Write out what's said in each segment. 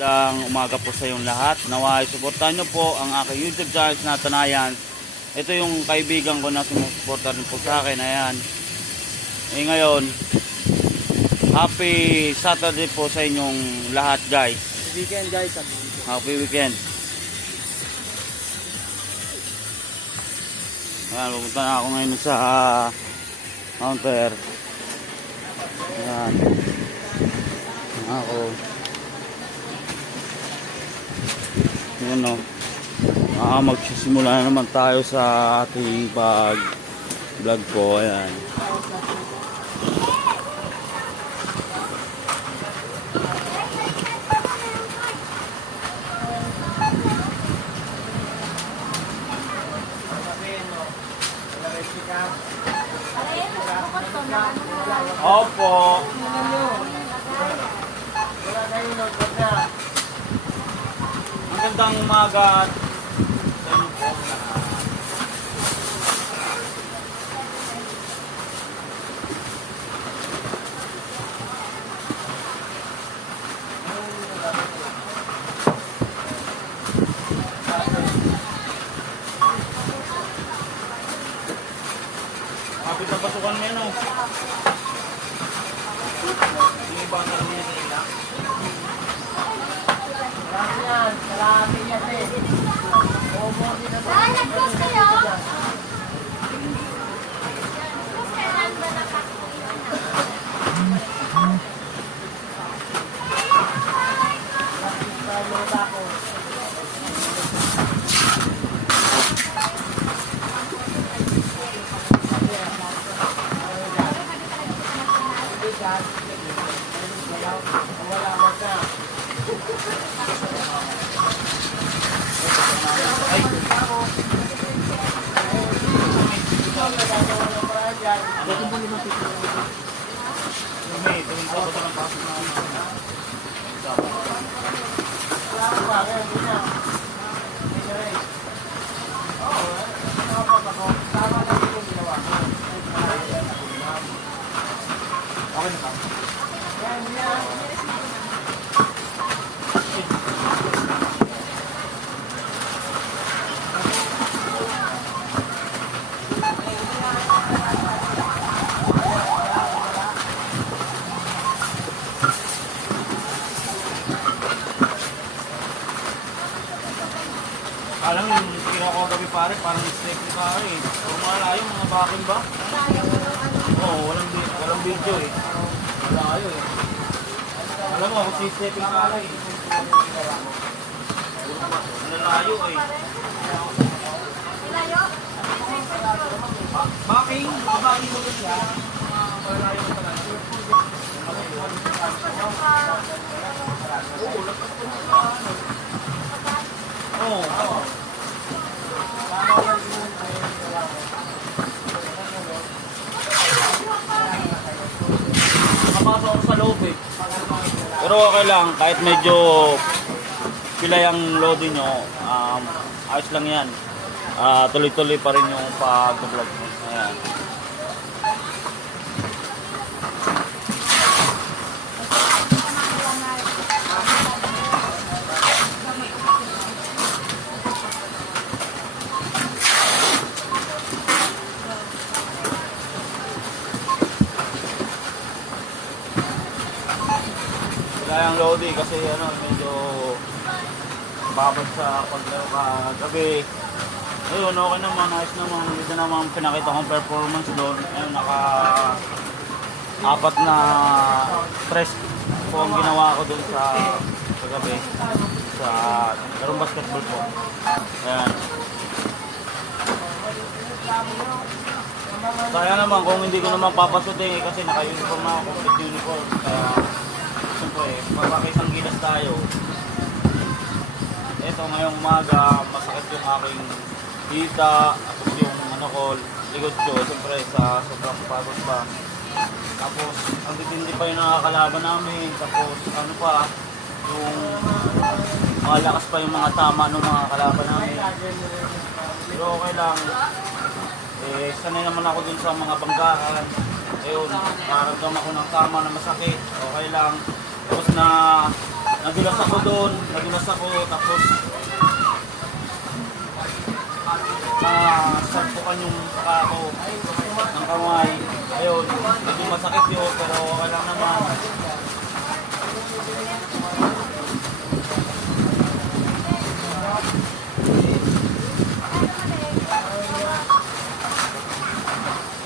Magandang umaga po sa yung lahat. Naway, suportahan nyo po ang aking YouTube channel na Tanayan. Ito yung kaibigan ko na sumusuporta rin po sa akin. Ayan. Ngayon, happy Saturday po sa inyong lahat, guys. Happy weekend, guys. Happy weekend. Ayan, pupunta na ako ngayon sa counter. Ayan. Ako. Yun o. Magsisimula na naman tayo sa ating vlog po. Ayan. Opo. Magandang umaga sa inyo po lahat. Kapit na pasukan mo yan o. Hindi ba ang naroon niya sa ila? Nag-close kayo? Close kailan ba nakakuha na? Alam mo, yung tira ko gabi pare, parang mistake ni pare eh. Puro malayo, mga bakin ba? Oo, walang video eh. Malayo eh. Alam mo, ako si-stepping pare eh. Malalayo eh. Baking ba siya? Malalayo ka talaga. Oo, lakas ko na ano. Oo. Nakapasok ako sa loob eh. Pero okay lang, kahit medyo pilay ang loading nyo, ayos lang yan. Tuloy-tuloy pa rin yung pag-vlog mo. Ayan. Kaya ang loading kasi medyo babad sa paggabi. Ayun, okay naman, ayos naman. Dito naman pinakita kong performance doon. Ayun, apat na press po ang ginawa ko doon sa gabi. Sa larong basketball po. Ayan. Kaya naman kung hindi ko naman papasutin kasi naka-uniform na ako, complete uniform. Kaya siyempre, magpakisang gilas tayo. Ito ngayong umaga, masakit yung aking hita, tapos yung likod ko, siyempre sa sobrang pagod pa. Tapos, ang titindi pa yung nakakalaban namin. Tapos, yung malakas pa yung mga tama ng mga kalaban namin. Pero okay lang. Sanay naman ako dun sa mga banggaan. Ayun, nakaramdam ako ng tama na masakit. Okay lang. Tapos na nadulas ako doon, tapos sarpukan yung paka ko ng kamay. Ayun, medyo masakit yun, pero okay lang naman.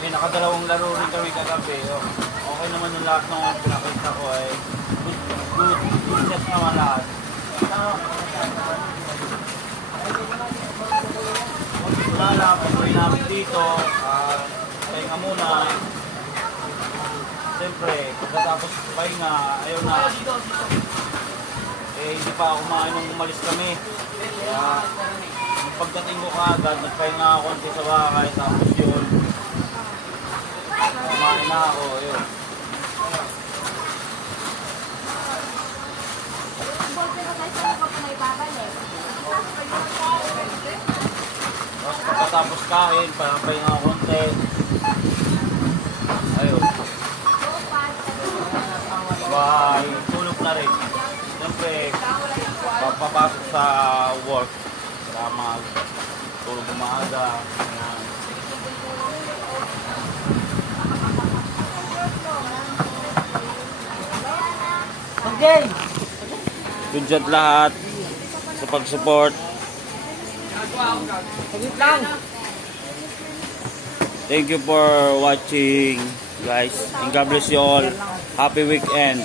Eh, nakadalawang laro rin kami kagabi. Oh. Okay naman yung lahat ng pinakita ko ay good set naman lahat. Wala lang, pag-pray namin dito, pahinga muna. Siyempre, pagkatapos pahinga, ayaw na. Eh, hindi pa ako kumain nung umalis kami. Kaya, nung pagdating ko kaagad, nagpahinga ako konti sa bahay, tapos yun, kumain na ako, yun. Tapos pagkatapos kain, pahinga ako konti. Ayun. Bye. Tulog na rin. Siyempre, papapasok sa work. Kaya tulog umaga. Ayan. Okay. Good job lahat sa pag-support. Saglit lang. Thank you for watching, guys. And God bless you all. Happy weekend.